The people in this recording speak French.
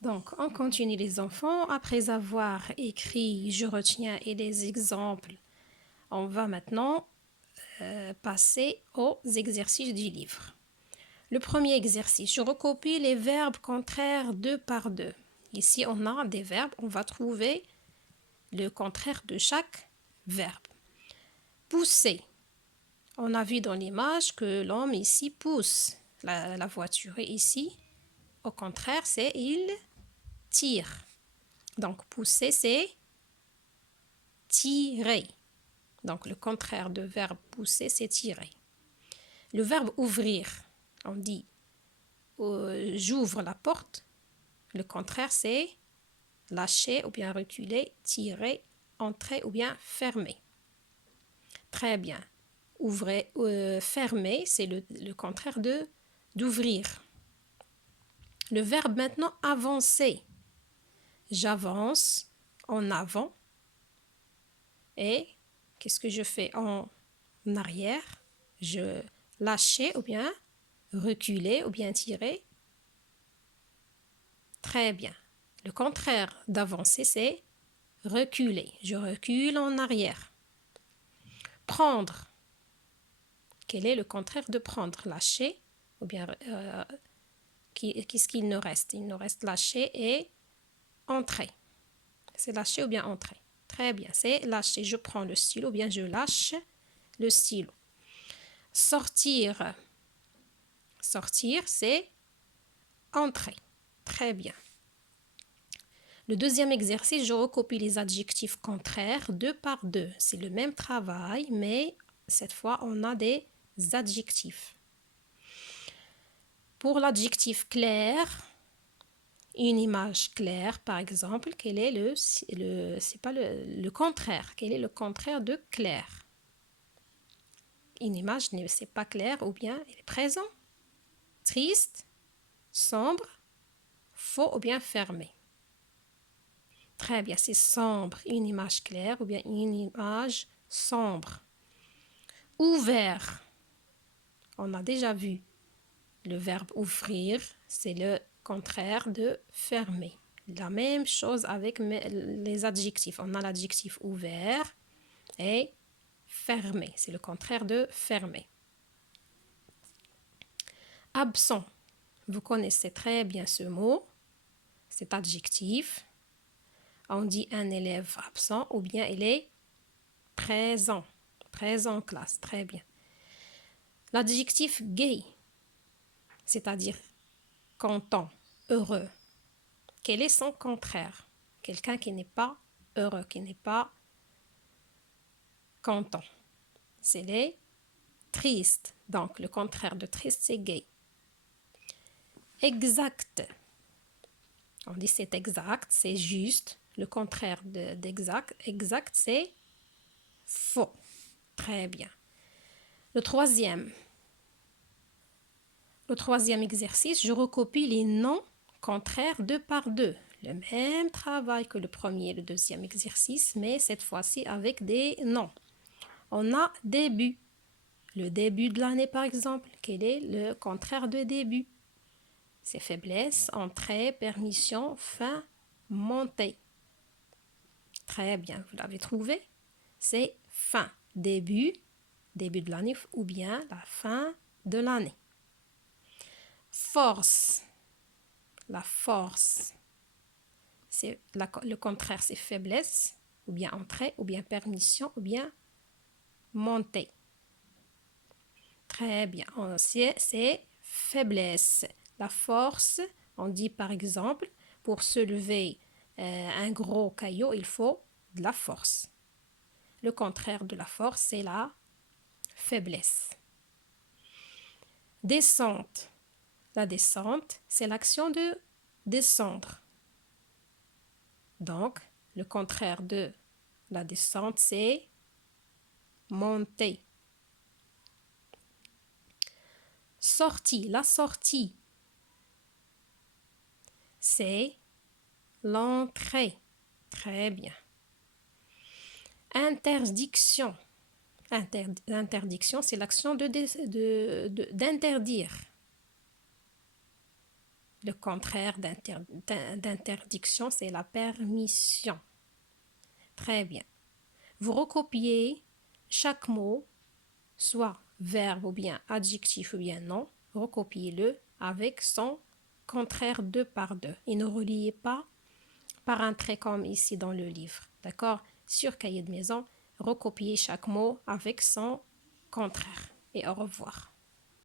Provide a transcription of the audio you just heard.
Donc, on continue les enfants. Après avoir écrit je retiens et les exemples, on va maintenant passer aux exercices du livre. Le premier exercice, je recopie les verbes contraires deux par deux. Ici, on a des verbes, on va trouver le contraire de chaque verbe. Pousser. On a vu dans l'image que l'homme ici pousse la voiture. Et ici, au contraire, c'est il tire. Donc, pousser, c'est tirer. Donc, le contraire de verbe pousser, c'est tirer. Le verbe ouvrir, on dit j'ouvre la porte. Le contraire, c'est lâcher ou bien reculer, tirer, entrer ou bien fermer. Très bien. Ouvrez, fermer, c'est le contraire d'ouvrir. Le verbe maintenant avancer. J'avance en avant. Et qu'est-ce que je fais en arrière? Je lâcher ou bien reculer ou bien tirer. Très bien. Le contraire d'avancer, c'est reculer. Je recule en arrière. Prendre. Quel est le contraire de prendre? Lâcher ou bien qu'est-ce qu'il nous reste? Il nous reste lâcher et entrer. C'est lâcher ou bien entrer. Très bien, c'est lâcher. Je prends le stylo ou bien je lâche le stylo. Sortir. Sortir, c'est entrer. Très bien. Le deuxième exercice, je recopie les adjectifs contraires deux par deux. C'est le même travail, mais cette fois, on a des adjectifs. Pour l'adjectif clair, une image claire, par exemple, quel est c'est pas le contraire. Quel est le contraire de clair? Une image c'est pas clair ou bien elle est présent, triste, sombre, faux ou bien fermé. Très bien, c'est sombre, une image claire ou bien une image sombre. Ouvert, on a déjà vu le verbe ouvrir, c'est le contraire de fermer. La même chose avec les adjectifs. On a l'adjectif ouvert et fermé, c'est le contraire de fermer. Absent, vous connaissez très bien ce mot, cet adjectif. On dit un élève absent ou bien il est présent, présent en classe, très bien. L'adjectif gai, c'est-à-dire content, heureux. Quel est son contraire? Quelqu'un qui n'est pas heureux, qui n'est pas content. C'est les triste. Donc, le contraire de triste, c'est gai. Exact. On dit c'est exact, c'est juste. Le contraire d'exact, exact, c'est faux. Très bien. Le troisième exercice, je recopie les noms contraires deux par deux. Le même travail que le premier et le deuxième exercice, mais cette fois-ci avec des noms. On a début. Le début de l'année, par exemple. Quel est le contraire de début? C'est faiblesse, entrée, permission, fin, montée. Très bien, vous l'avez trouvé. C'est fin, début de l'année ou bien la fin de l'année. Force. La force, c'est le contraire, c'est faiblesse, ou bien entrée, ou bien permission, ou bien montée. Très bien, c'est faiblesse. La force, on dit par exemple, pour se lever un gros caillou, il faut de la force. Le contraire de la force, c'est la faiblesse. Descente. La descente, c'est l'action de descendre. Donc, le contraire de la descente, c'est monter. Sortie. La sortie, c'est l'entrée. Très bien. Interdiction. Interdiction, c'est l'action d'interdire. Le contraire d'interdiction, c'est la permission. Très bien. Vous recopiez chaque mot, soit verbe ou bien adjectif ou bien nom, recopiez-le avec son contraire 2 par 2. Et ne reliez pas par un trait comme ici dans le livre. D'accord? Sur cahier de maison, recopiez chaque mot avec son contraire. Et au revoir.